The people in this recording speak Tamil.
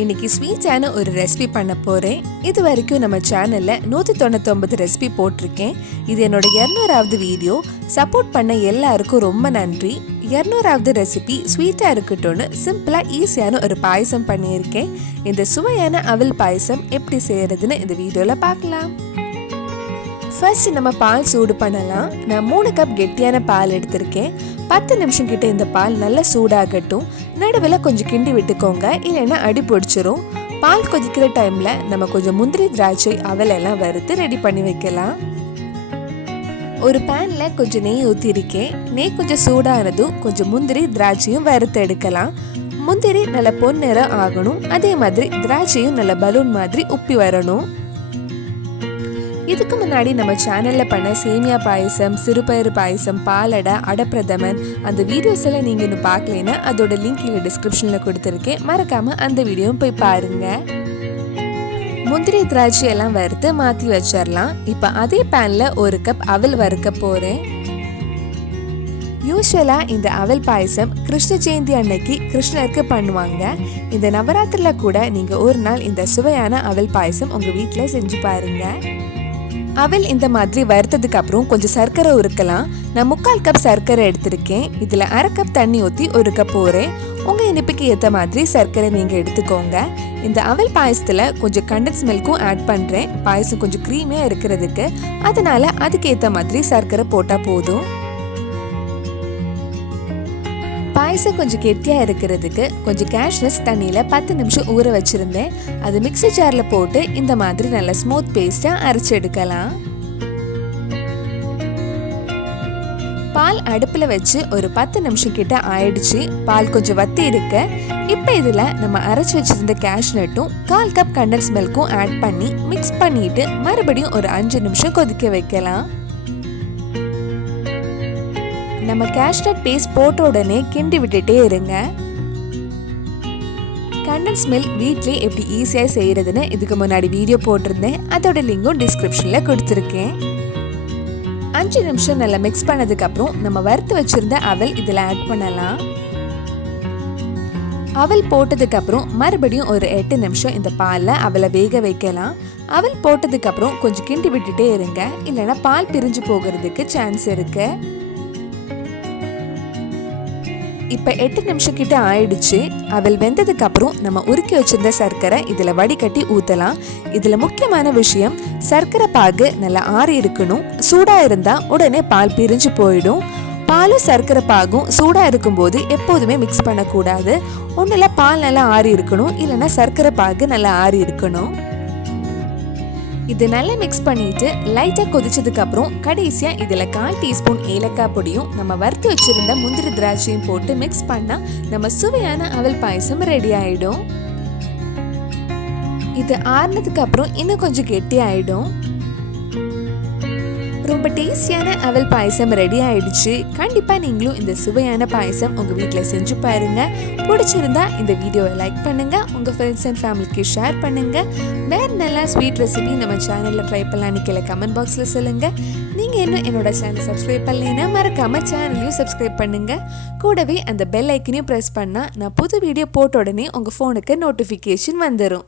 இன்னைக்கு ஸ்வீட்டான ஒரு ரெசிபி பண்ண போகிறேன். இது வரைக்கும் நம்ம சேனலில் 199 ரெசிபி போட்டிருக்கேன். இது என்னோட 200வது வீடியோ. சப்போர்ட் பண்ண எல்லாருக்கும் ரொம்ப நன்றி. 200வது ரெசிபி ஸ்வீட்டாக இருக்கட்டும்னு சிம்பிளாக ஈஸியான ஒரு பாயசம் பண்ணியிருக்கேன். இந்த சுவையான அவல் பாயசம் எப்படி செய்கிறதுன்னு இந்த வீடியோவில் பார்க்கலாம். ஃபர்ஸ்ட் நம்ம பால் சூடு பண்ணலாம். நான் 3 கப் கெட்டியான பால் எடுத்திருக்கேன். 10 நிமிஷம் கிட்ட இந்த பால் நல்லா சூடாகட்டும். நடுவில் கொஞ்சம் கிண்டி விட்டுக்கோங்க, இல்லைன்னா அடி பிடிச்சிரும். பால் கொதிக்கிற டைமில் நம்ம கொஞ்சம் முந்திரி திராட்சை அவல் எல்லாம் வறுத்து ரெடி பண்ணி வைக்கலாம். ஒரு பேனில் கொஞ்சம் நெய் ஊற்றிருக்கேன். நெய் கொஞ்சம் சூடானதும் கொஞ்சம் முந்திரி திராட்சையும் வறுத்து எடுக்கலாம். முந்திரி நல்ல பொன்னிறம் ஆகணும். அதே மாதிரி திராட்சையும் நல்ல பலூன் மாதிரி உப்பி வரணும். இதுக்கு முன்னாடி நம்ம சேனலில் பண்ண சேமியா பாயசம், சிறுபயிறு பாயசம், பாலடை, அடப்பிரதமன் அந்த வீடியோஸ் எல்லாம் நீங்கள் இன்னும் பார்க்கலைன்னா அதோட லிங்க் இங்கே டிஸ்கிரிப்ஷனில் கொடுத்துருக்கேன். மறக்காமல் அந்த வீடியோவும் போய் பாருங்கள். முந்திரி திராட்சை எல்லாம் வறுத்து மாற்றி வச்சிடலாம். இப்போ அதே பேனில் 1 கப் அவல் வறுக்க போகிறேன். யூஸ்வலாக இந்த அவல் பாயசம் கிருஷ்ண ஜெயந்தி அன்னைக்கு கிருஷ்ணருக்கு பண்ணுவாங்க. இந்த நவராத்திரியில் கூட நீங்கள் ஒரு நாள் இந்த சுவையான அவல் பாயசம் உங்கள் வீட்டில் செஞ்சு பாருங்கள். அவல் இந்த மாதிரி வறுத்ததுக்கு அப்புறம் கொஞ்சம் சர்க்கரை உருக்கலாம். நான் 3/4 கப் சர்க்கரை எடுத்திருக்கேன். இதில் 1/2 கப் தண்ணி ஊற்றி 1 கப் போகிறேன். உங்கள் இனிப்புக்கு ஏற்ற மாதிரி சர்க்கரை நீங்கள் எடுத்துக்கோங்க. இந்த அவல் பாயசத்தில் கொஞ்சம் கண்டன்ஸ் மில்க்கும் ஆட் பண்ணுறேன். பாயசம் கொஞ்சம் க்ரீமியாக இருக்கிறதுக்கு. அதனால அதுக்கு ஏற்ற மாதிரி சர்க்கரை போட்டால் போதும். பாயசம் கொஞ்சம் கெட்டியாக இருக்கிறதுக்கு கொஞ்சம் கேஷ்னஸ் தண்ணியில் 10 நிமிஷம் ஊற வச்சுருந்தேன். அது மிக்ஸி ஜாரில் போட்டு இந்த மாதிரி நல்ல ஸ்மூத் பேஸ்ட்டாக அரைச்சி எடுக்கலாம். பால் அடுப்பில் வச்சு ஒரு 10 நிமிஷம் கிட்ட ஆயிடுச்சு. பால் கொஞ்சம் வத்தி இருக்கு. இப்போ இதில் நம்ம அரைச்சி வச்சுருந்த கேஷ்நட்டும் 1/4 கப் கண்டன்ஸ் மில்க்கும் ஆட் பண்ணி மிக்ஸ் பண்ணிட்டு மறுபடியும் ஒரு 5 நிமிஷம் கொதிக்க வைக்கலாம். நம்ம கேஷ்நட் பேஸ்ட் போட்ட உடனே கிண்டி விட்டுட்டே இருங்க. கண்டன்ஸ் மில்க் வீட்லயே எப்படி ஈஸியாக செய்யறதுன்னு இதுக்கு முன்னாடி வீடியோ போட்டிருந்தேன். அதோட லிங்கும் டிஸ்கிரிப்ஷனில் கொடுத்துருக்கேன். 5 நிமிஷம் நல்லா மிக்ஸ் பண்ணதுக்கு அப்புறம் நம்ம வறுத்து வச்சிருந்த அவல் இதில் ஆட் பண்ணலாம். அவல் போட்டதுக்கு அப்புறம் மறுபடியும் ஒரு 8 நிமிஷம் இந்த பாலில் அவலை வேக வைக்கலாம். அவல் போட்டதுக்கு அப்புறம் கொஞ்சம் கிண்டி விட்டுட்டே இருங்க, இல்லைன்னா பால் பிரிஞ்சு போகிறதுக்கு சான்ஸ் இருக்கு. இப்போ 8 நிமிஷம் கிட்ட ஆயிடுச்சு. அவல் வெந்ததுக்கு அப்புறம் நம்ம உருக்கி வச்சிருந்த சர்க்கரை இதில் வடிகட்டி ஊற்றலாம். இதில் முக்கியமான விஷயம், சர்க்கரை பாகு நல்லா ஆறி இருக்கணும். சூடாக இருந்தால் உடனே பால் பிரிஞ்சு போயிடும். பாலும் சர்க்கரை பாகும் சூடாக இருக்கும்போது எப்போதுமே மிக்ஸ் பண்ணக்கூடாது. ஒன்றில் பால் நல்லா ஆறி இருக்கணும், இல்லைன்னா சர்க்கரை பாகு நல்லா ஆறி இருக்கணும். இது நல்லா மிக்ஸ் பண்ணிட்டு லைட்டாக கொதிச்சதுக்கு அப்புறம் கடைசியாக இதில் 1/4 டீஸ்பூன் ஏலக்காய் பொடியும் நம்ம வறுத்து வச்சிருந்த முந்திரி திராட்சையும் போட்டு மிக்ஸ் பண்ணால் நம்ம சுவையான அவல் பாயசம் ரெடி ஆயிடும். இது ஆறுனதுக்கு அப்புறம் இன்னும் கொஞ்சம் கெட்டி ஆயிடும். ரொம்ப டேஸ்டியான அவல் பாயசம் ரெடி ஆயிடுச்சு. கண்டிப்பா நீங்களும் இந்த சுவையான பாயசம் உங்க வீட்டில் செஞ்சு பாருங்க. பிடிச்சிருந்தா இந்த வீடியோவை லைக் பண்ணுங்க, உங்க ஃப்ரெண்ட்ஸ் அண்ட் ஃபேமிலிக்கு ஷேர் பண்ணுங்க. வேற நல்ல ஸ்வீட் ரெசிபி நம்ம சேனல்ல ட்ரை பண்ணலான்னு கீழே கமெண்ட் பாக்ஸ்ல சொல்லுங்க. நீங்க இன்னும் என்னோட சேனல் சப்ஸ்கிரைப் பண்ணலைன்னா மறக்காம சேனலையும் சப்ஸ்கிரைப் பண்ணுங்க. கூடவே அந்த பெல் ஐக்கனையும் ப்ரெஸ் பண்ணா நான் புது வீடியோ போட்ட உடனே உங்க போனுக்கு நோட்டிஃபிகேஷன் வந்துடும்.